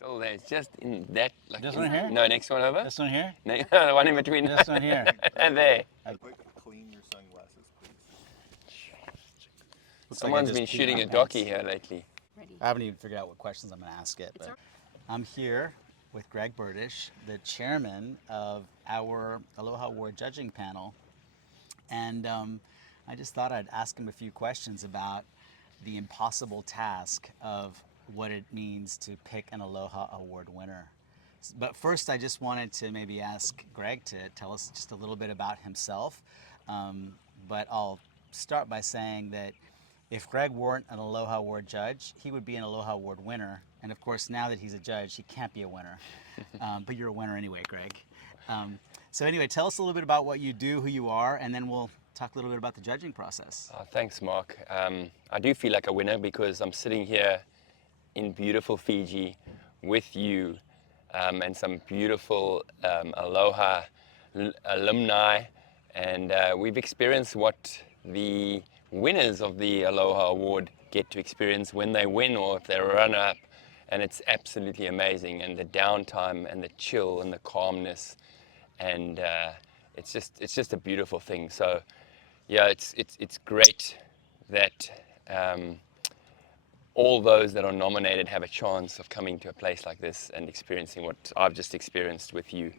Still there. It's just in that. Like This in, one here? No, next one over. This one here? No, the one in between. This one here. And there. Quick, clean your sunglasses, please. Looks like I Someone's just been peed shooting my a pants. docky here lately. I haven't even figured out what questions I'm going to ask it. But I'm here with Greg Bertish, the chairman of our Aloha Award judging panel. And I just thought I'd ask him a few questions about the impossible task of what it means to pick an Aloha Award winner. But first, I just wanted to maybe ask Greg to tell us just a little bit about himself. But I'll start by saying that if Greg weren't an Aloha Award judge, he would be an Aloha Award winner. And of course, now that he's a judge, he can't be a winner. But you're a winner anyway, Greg. So anyway, tell us a little bit about what you do, who you are, and then we'll talk a little bit about the judging process. Thanks, Mark. I do feel like a winner because I'm sitting here in beautiful Fiji with you and some beautiful Aloha alumni. And we've experienced what the winners of the Aloha Award get to experience when they win or if they're runner-up. And it's absolutely amazing. And the downtime and the chill and the calmness. And it's just a beautiful thing. So yeah, it's great that all those that are nominated have a chance of coming to a place like this and experiencing what I've just experienced with you.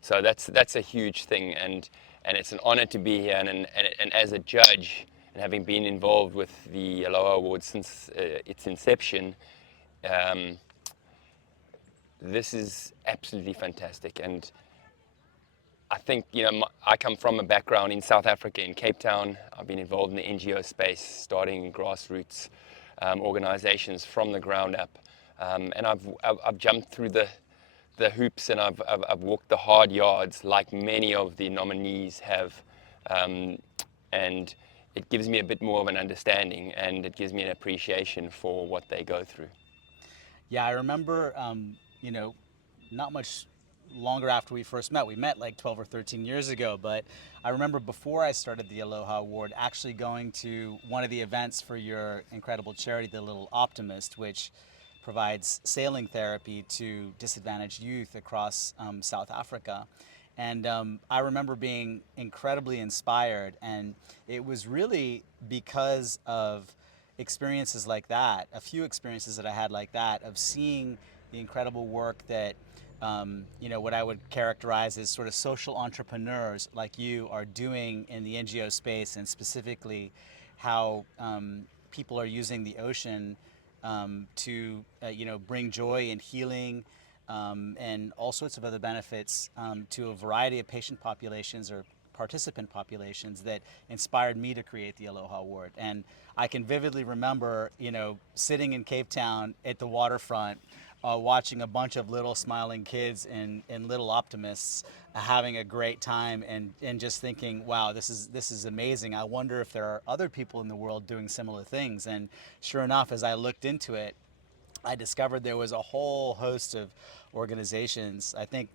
So that's a huge thing, and it's an honor to be here. And as a judge, and having been involved with the Aloha Award since its inception, this is absolutely fantastic. And I think, I come from a background in South Africa, in Cape Town. I've been involved in the NGO space, starting grassroots organizations from the ground up. And I've jumped through the hoops, and I've walked the hard yards like many of the nominees have. And it gives me a bit more of an understanding, and it gives me an appreciation for what they go through. Yeah, I remember, not much longer after we first met. We met like 12 or 13 years ago, but I remember before I started the Aloha Award actually going to one of the events for your incredible charity, The Little Optimist, which provides sailing therapy to disadvantaged youth across South Africa. And I remember being incredibly inspired, and it was really because of experiences like that, a few experiences that I had like that, of seeing the incredible work that what I would characterize as sort of social entrepreneurs like you are doing in the NGO space, and specifically how people are using the ocean to bring joy and healing and all sorts of other benefits to a variety of patient populations or participant populations that inspired me to create the Aloha Award. And I can vividly remember, sitting in Cape Town at the waterfront, watching a bunch of little smiling kids and little optimists having a great time, and just thinking, wow, this is amazing. I wonder if there are other people in the world doing similar things. And sure enough, as I looked into it, I discovered there was a whole host of organizations. I think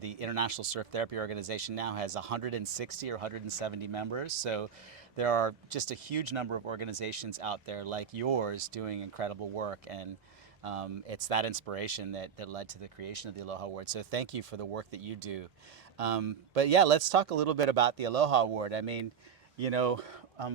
the International Surf Therapy Organization now has 160 or 170 members. So there are just a huge number of organizations out there like yours doing incredible work. And it's that inspiration that led to the creation of the Aloha Award. So thank you for the work that you do. But yeah, let's talk a little bit about the Aloha Award. I mean,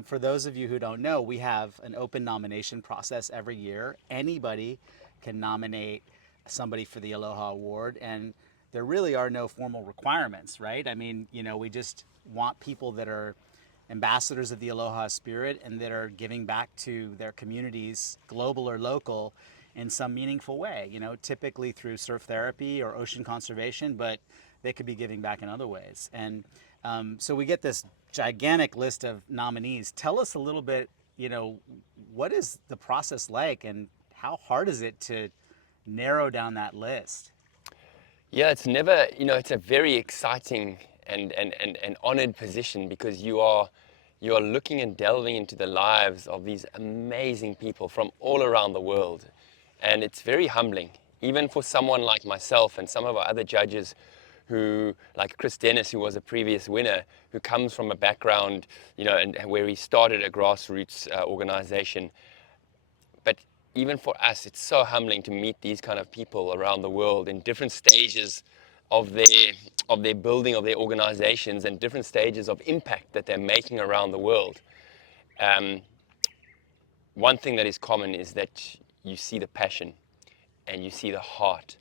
for those of you who don't know, we have an open nomination process every year. Anybody can nominate somebody for the Aloha Award, and there really are no formal requirements, right? I mean, we just want people that are ambassadors of the Aloha spirit and that are giving back to their communities, global or local, in some meaningful way, typically through surf therapy or ocean conservation, but they could be giving back in other ways. And so we get this gigantic list of nominees. Tell us a little bit, what is the process like, and how hard is it to narrow down that list? Yeah, it's never, it's a very exciting and honored position, because you are looking and delving into the lives of these amazing people from all around the world. And it's very humbling, even for someone like myself and some of our other judges who, like Chris Dennis, who was a previous winner, who comes from a background, and where he started a grassroots organization. But even for us, it's so humbling to meet these kind of people around the world in different stages of their building of their organizations and different stages of impact that they're making around the world. Um, One thing that is common is that you see the passion and you see the heart.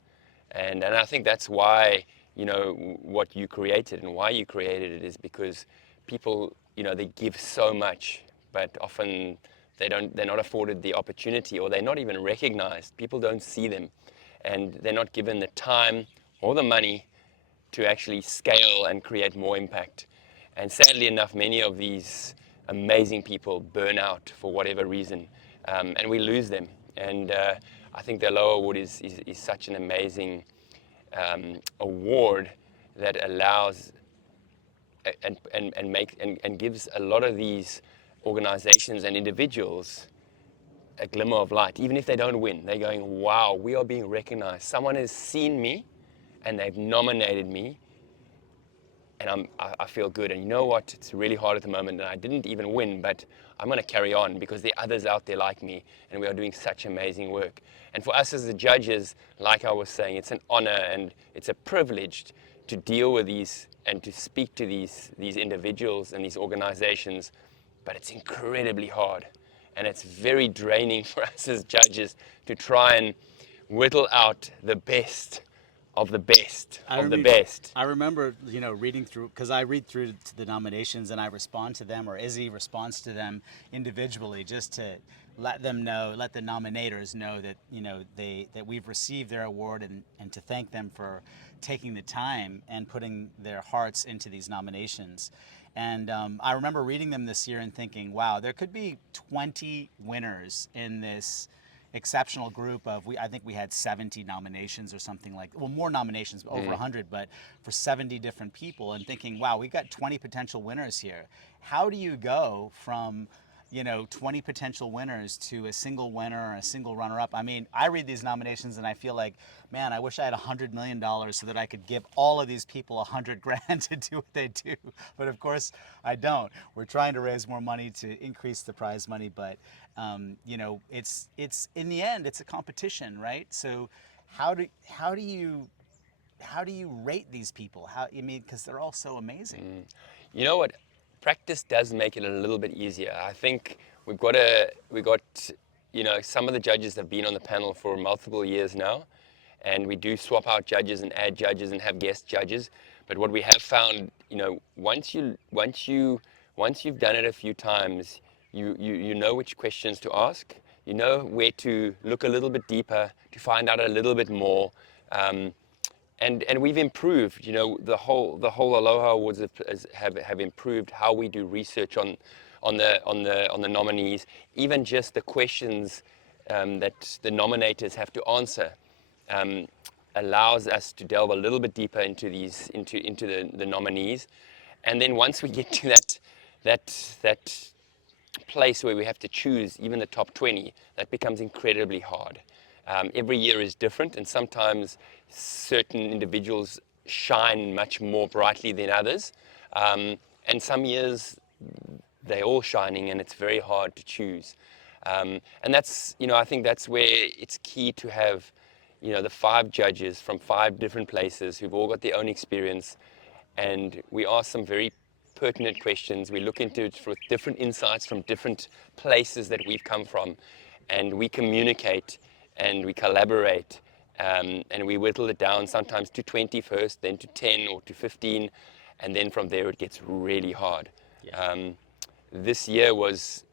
And I think that's why, what you created and why you created it is because people, they give so much, but often they're not afforded the opportunity, or they're not even recognized. People don't see them, and they're not given the time or the money to actually scale and create more impact. And sadly enough, many of these amazing people burn out for whatever reason, and we lose them. And I think the Aloha Award is such an amazing award that allows and gives a lot of these organizations and individuals a glimmer of light. Even if they don't win, they're going, wow, we are being recognized. Someone has seen me and they've nominated me, and I feel good. And you know what? It's really hard at the moment, and I didn't even win, but I'm going to carry on because there are others out there like me, and we are doing such amazing work. And for us as the judges, like I was saying, it's an honor and it's a privilege to deal with these and to speak to these individuals and these organizations, but it's incredibly hard. And it's very draining for us as judges to try and whittle out the best of the best of the best. I remember, reading through, because I read through to the nominations and I respond to them, or Izzy responds to them individually, just to let them know, let the nominators know that, that we've received their award, and to thank them for taking the time and putting their hearts into these nominations. And I remember reading them this year and thinking, wow, there could be 20 winners in this exceptional group of, I think we had 70 nominations or something like, well, more nominations, over 100, but for 70 different people, and thinking, wow, we got 20 potential winners here. How do you go from 20 potential winners to a single winner or a single runner-up? I mean, I read these nominations and I feel like, man, I wish I had $100 million so that I could give all of these people 100 grand to do what they do. But of course, I don't. We're trying to raise more money to increase the prize money, but it's in the end, it's a competition, right? So how do you rate these people? Because they're all so amazing. You know what? Practice does make it a little bit easier. I think some of the judges have been on the panel for multiple years now, and we do swap out judges and add judges and have guest judges. But what we have found, once you've done it a few times, you know which questions to ask. You know where to look a little bit deeper to find out a little bit more. And we've improved, the whole Aloha Awards have improved how we do research on the nominees, even just the questions that the nominators have to answer. Allows us to delve a little bit deeper into the nominees, and then once we get to that place where we have to choose even the top 20, that becomes incredibly hard. Every year is different, and sometimes certain individuals shine much more brightly than others, and some years they're all shining and it's very hard to choose. And that's, I think that's where it's key to have, the 5 judges from 5 different places who've all got their own experience, and we ask some very pertinent questions. We look into it for different insights from different places that we've come from, and we communicate and we collaborate, and we whittle it down sometimes to 20 first, then to 10 or to 15, and then from there it gets really hard. Yeah. This year was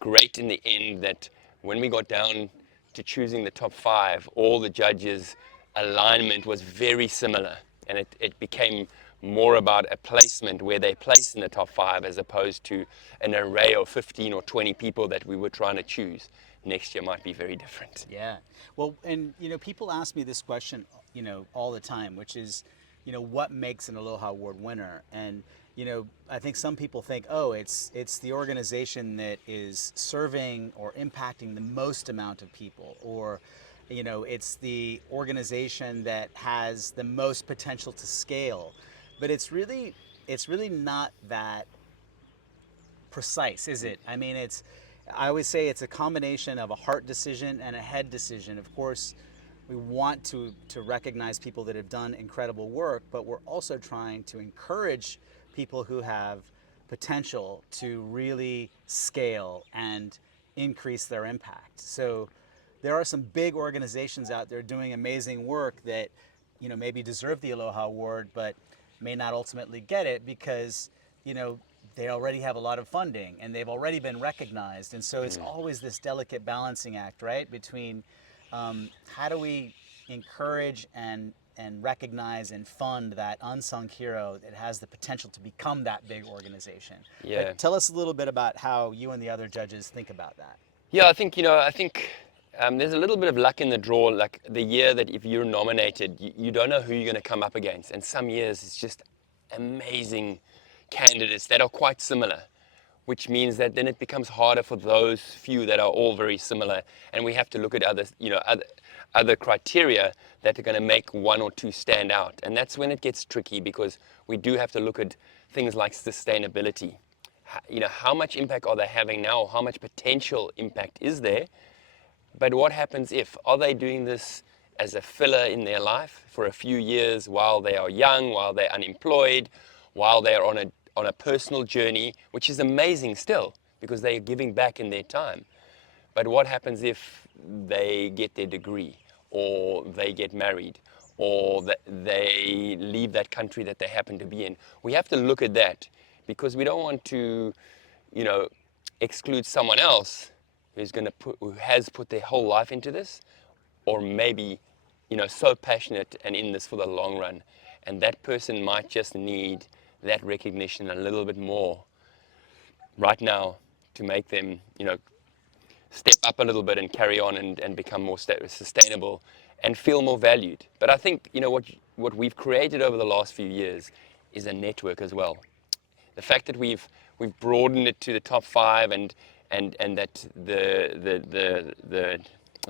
great in the end that when we got down to choosing the top 5, all the judges' alignment was very similar, and it became more about a placement where they placed in the top 5 as opposed to an array of 15 or 20 people that we were trying to choose. Next year might be very different. Yeah. Well, and people ask me this question, all the time, which is, what makes an Aloha Award winner? And I think some people think, oh, it's the organization that is serving or impacting the most amount of people, or it's the organization that has the most potential to scale. But it's really not that precise, is it? I mean, I always say it's a combination of a heart decision and a head decision. Of course, we want to recognize people that have done incredible work, but we're also trying to encourage people who have potential to really scale and increase their impact. So there are some big organizations out there doing amazing work that, you know, maybe deserve the Aloha Award, but may not ultimately get it because, you know, they already have a lot of funding and they've already been recognized. And so it's always this delicate balancing act, right? Between how do we encourage and recognize and fund that unsung hero that has the potential to become that big organization. Yeah. But tell us a little bit about how you and the other judges think about that. Yeah, I think there's a little bit of luck in the draw. Like the year that if you're nominated, you don't know who you're going to come up against. And some years it's just amazing candidates that are quite similar, which means that then it becomes harder for those few that are all very similar. And we have to look at other criteria that are going to make one or two stand out. And that's when it gets tricky, because we do have to look at things like sustainability. How much impact are they having now? How much potential impact is there? But what happens if? Are they doing this as a filler in their life for a few years while they are young, while they're unemployed, while they are on a personal journey, which is amazing still, because they are giving back in their time. But what happens if they get their degree, or they get married, or they leave that country that they happen to be in? We have to look at that, because we don't want to, exclude someone else who has put their whole life into this, or maybe, so passionate and in this for the long run. And that person might just need that recognition a little bit more right now to make them, step up a little bit and carry on and become more sustainable and feel more valued. But I think, what we've created over the last few years is a network as well. The fact that we've broadened it to the top 5, and that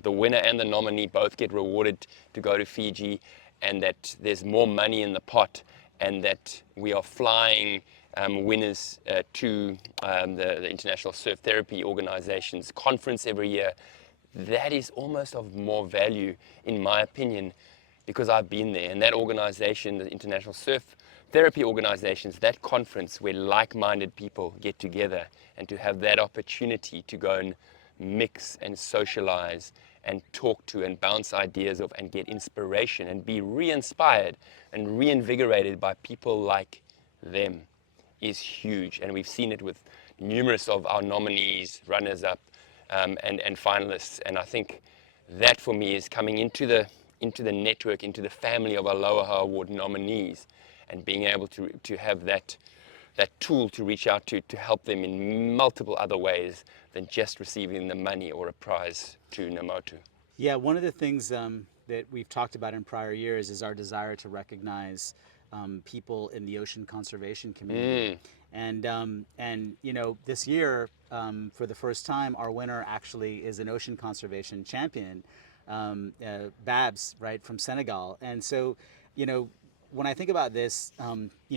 the winner and the nominee both get rewarded to go to Fiji, and that there's more money in the pot, and that we are flying winners to the International Surf Therapy Organization's conference every year. That is almost of more value, in my opinion, because I've been there. And that organization, the International Surf Therapy Organizations, that conference where like-minded people get together, and to have that opportunity to go and mix and socialize and talk to and bounce ideas off and get inspiration and be re-inspired and reinvigorated by people like them, is huge. And we've seen it with numerous of our nominees, runners-up, and finalists. And I think that for me is coming into the network, into the family of Aloha Award nominees, and being able to have that tool to reach out to help them in multiple other ways than just receiving the money or a prize to Namotu. Yeah, one of the things that we've talked about in prior years is our desire to recognize people in the ocean conservation community. And this year, for the first time, our winner actually is an ocean conservation champion, Babs, right, from Senegal. And so, when I think about this,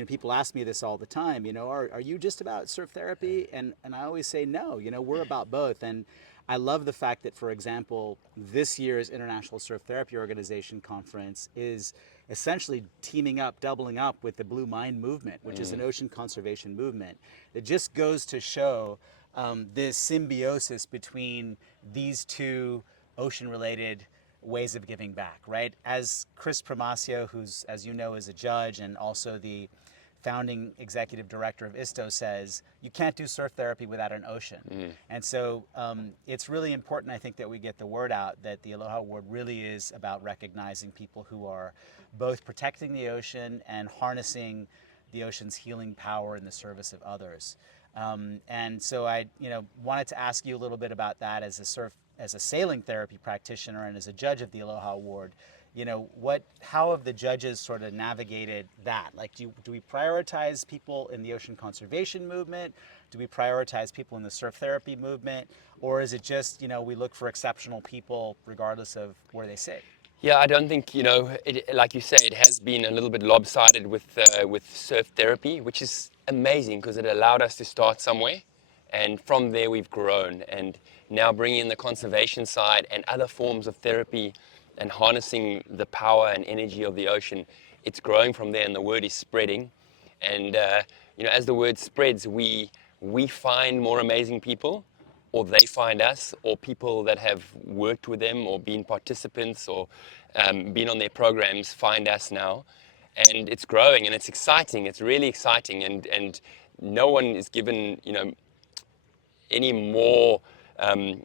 people ask me this all the time, are you just about surf therapy? And I always say, no, we're about both. And I love the fact that, for example, this year's International Surf Therapy Organization conference is essentially teaming up, doubling up with the Blue Mind movement, which is an ocean conservation movement. It just goes to show this symbiosis between these two ocean-related ways of giving back, right? As Chris Primacio, who's, as you know, is a judge and also the founding executive director of ISTO, says, you can't do surf therapy without an ocean. And so it's really important, I think, that we get the word out that the Aloha Award really is about recognizing people who are both protecting the ocean and harnessing the ocean's healing power in the service of others. And so I wanted to ask you a little bit about that as a sailing therapy practitioner and as a judge of the Aloha Award. How have the judges sort of navigated that? Like, do we prioritize people in the ocean conservation movement? Do we prioritize people in the surf therapy movement? Or is it just, we look for exceptional people regardless of where they sit? Yeah, I don't think, like you say, it has been a little bit lopsided with surf therapy, which is amazing because it allowed us to start somewhere. And from there we've grown, and now bringing in the conservation side and other forms of therapy and harnessing the power and energy of the ocean, it's growing from there, and the word is spreading. And as the word spreads, we find more amazing people, or they find us, or people that have worked with them or been participants or been on their programs find us now. And it's growing, and it's exciting. It's really exciting, and no one is given any more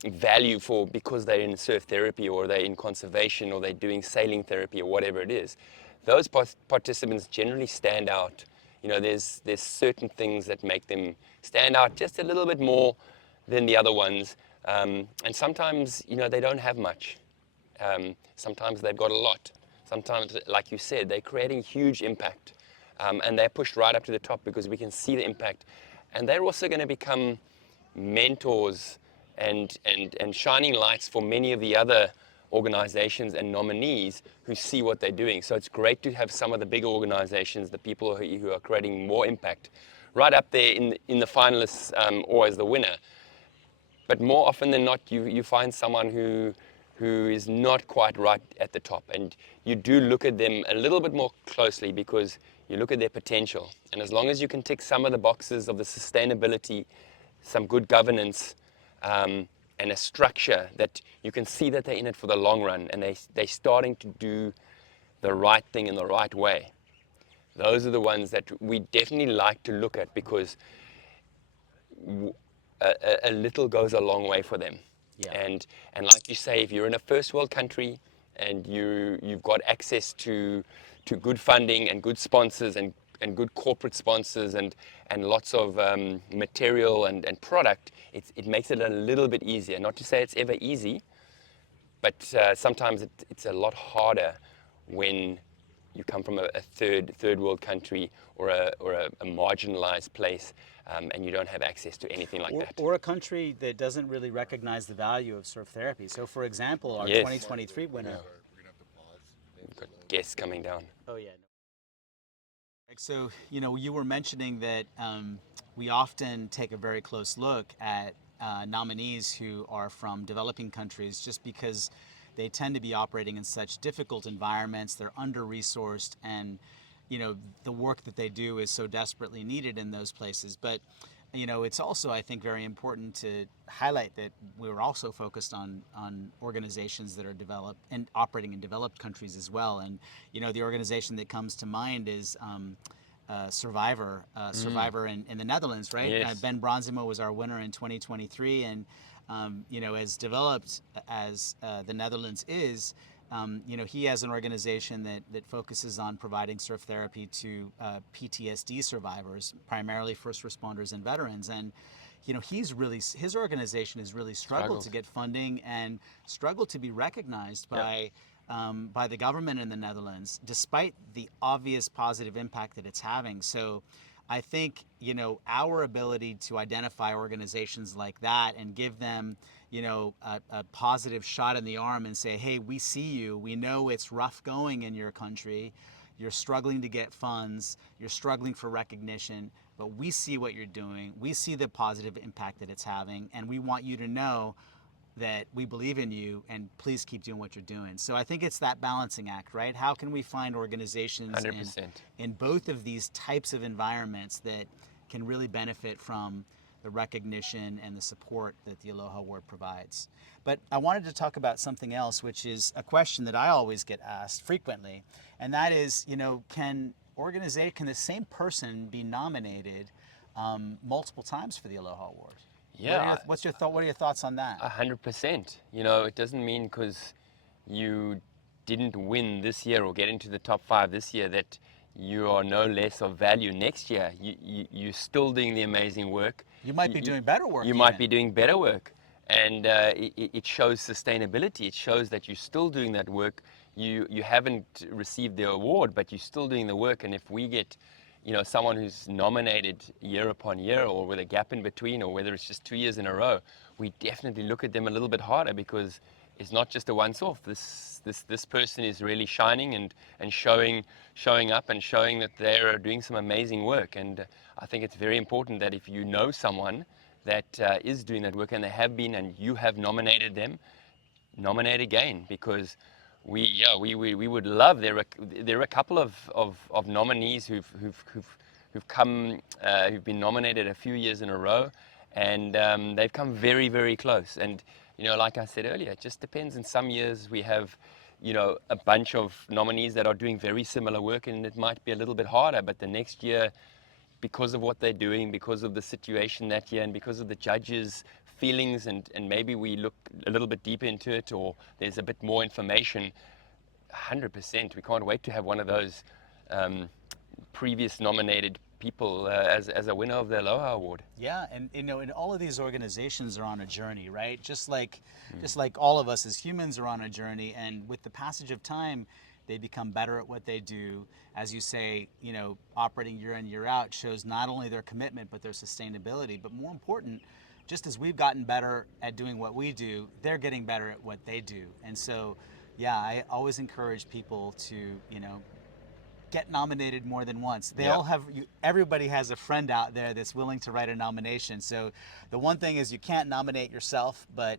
value for because they're in surf therapy or they're in conservation or they're doing sailing therapy or whatever it is. Those participants generally stand out. There's certain things that make them stand out just a little bit more than the other ones. And sometimes, they don't have much. Sometimes they've got a lot. Sometimes, like you said, they're creating huge impact. And they're pushed right up to the top because we can see the impact. And they're also going to become mentors and shining lights for many of the other organizations and nominees who see what they're doing. So it's great to have some of the bigger organizations, the people who are creating more impact, right up there in the finalists or as the winner. But more often than not, you find someone who is not quite right at the top, and you do look at them a little bit more closely because you look at their potential. And as long as you can tick some of the boxes of the sustainability, some good governance, and a structure that you can see that they're in it for the long run, and they're starting to do the right thing in the right way. Those are the ones that we definitely like to look at because a little goes a long way for them. Yeah. And like you say, if you're in a first world country and you've got access to good funding and good sponsors and good corporate sponsors and lots of material and product, it makes it a little bit easier. Not to say it's ever easy, but sometimes it's a lot harder when you come from a third world country or a marginalized place, and you don't have access to anything like that. Or a country that doesn't really recognize the value of surf therapy. So, for example, our Yes. 2023 winner. We're gonna have to pause. We've got guests coming down. Oh yeah. So, you were mentioning that we often take a very close look at nominees who are from developing countries just because they tend to be operating in such difficult environments, they're under-resourced, and the work that they do is so desperately needed in those places. But it's also, I think, very important to highlight that we're also focused on organizations that are developed and operating in developed countries as well. And the organization that comes to mind is Survivor in the Netherlands, right? Yes. Ben Bronzema was our winner in 2023, and as developed as the Netherlands is, he has an organization that focuses on providing surf therapy to PTSD survivors, primarily first responders and veterans. And his organization has really struggled to get funding and struggled to be recognized by the government in the Netherlands, despite the obvious positive impact that it's having. So I think, our ability to identify organizations like that and give them, a positive shot in the arm and say, hey, we see you. We know it's rough going in your country. You're struggling to get funds. You're struggling for recognition. But we see what you're doing. We see the positive impact that it's having. And we want you to know that we believe in you, and please keep doing what you're doing. So I think it's that balancing act, right? How can we find organizations 100%. in both of these types of environments that can really benefit from the recognition and the support that the Aloha Award provides? But I wanted to talk about something else, which is a question that I always get asked frequently, and that is, can the same person be nominated multiple times for the Aloha Award? Yeah. What are your thoughts on that? 100%. It doesn't mean because you didn't win this year or get into the top 5 this year that you are no less of value next year. You're still doing the amazing work. You might be doing better work. You might be doing better work. And it shows sustainability. It shows that you're still doing that work. You haven't received the award, but you're still doing the work. And if we get someone who's nominated year upon year or with a gap in between, or whether it's just 2 years in a row, we definitely look at them a little bit harder because it's not just a once-off. This person is really shining and showing up and showing that they're doing some amazing work. And I think it's very important that if you know someone that is doing that work, and they have been, and you have nominated them, nominate again, because we would love. There are a couple of nominees who've come who've been nominated a few years in a row, and they've come very, very close. And like I said earlier, it just depends. In some years we have a bunch of nominees that are doing very similar work, and it might be a little bit harder. But the next year, because of what they're doing, because of the situation that year, and because of the judges' feelings, and maybe we look a little bit deeper into it, or there's a bit more information, 100%, we can't wait to have one of those previous nominated people as a winner of the Aloha Award. Yeah, and and all of these organizations are on a journey, right? Just like all of us as humans are on a journey, and with the passage of time, they become better at what they do. As you say, operating year in, year out shows not only their commitment but their sustainability. But more important, just as we've gotten better at doing what we do, they're getting better at what they do. And so, yeah, I always encourage people to, get nominated more than once. They all have, everybody has a friend out there that's willing to write a nomination. So the one thing is you can't nominate yourself, but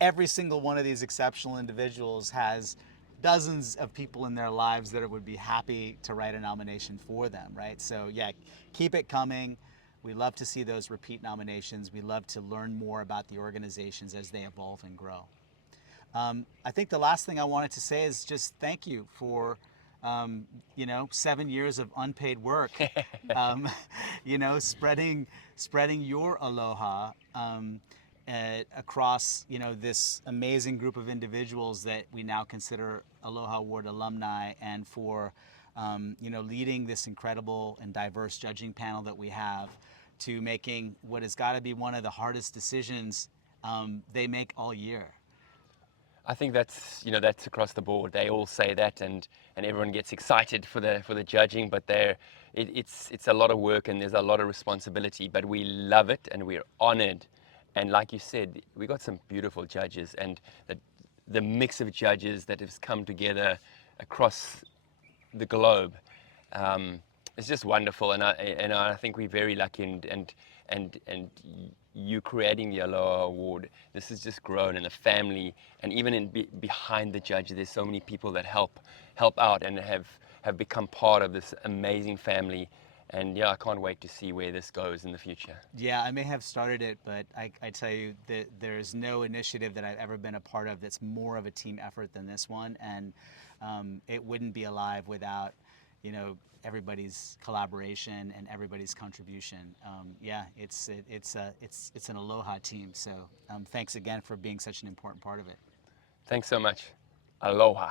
every single one of these exceptional individuals has dozens of people in their lives that would be happy to write a nomination for them, right? So yeah, keep it coming. We love to see those repeat nominations. We love to learn more about the organizations as they evolve and grow. I think the last thing I wanted to say is just thank you for 7 years of unpaid work, spreading your aloha across, this amazing group of individuals that we now consider Aloha Award alumni, and for, leading this incredible and diverse judging panel that we have, to making what has got to be one of the hardest decisions they make all year. I think that's that's across the board. They all say that, and everyone gets excited for the judging, but it's a lot of work and there's a lot of responsibility. But we love it and we're honored. And like you said, we got some beautiful judges, and the mix of judges that has come together across the globe. It's just wonderful, and I think we're very lucky, and you creating the Aloha Award, this has just grown in the family, and even behind the judge, there's so many people that help out and have become part of this amazing family. And yeah, I can't wait to see where this goes in the future. Yeah, I may have started it, but I tell you that there's no initiative that I've ever been a part of that's more of a team effort than this one, and it wouldn't be alive without everybody's collaboration and everybody's contribution. Yeah, it's an Aloha team. So thanks again for being such an important part of it. Thanks so much. Aloha.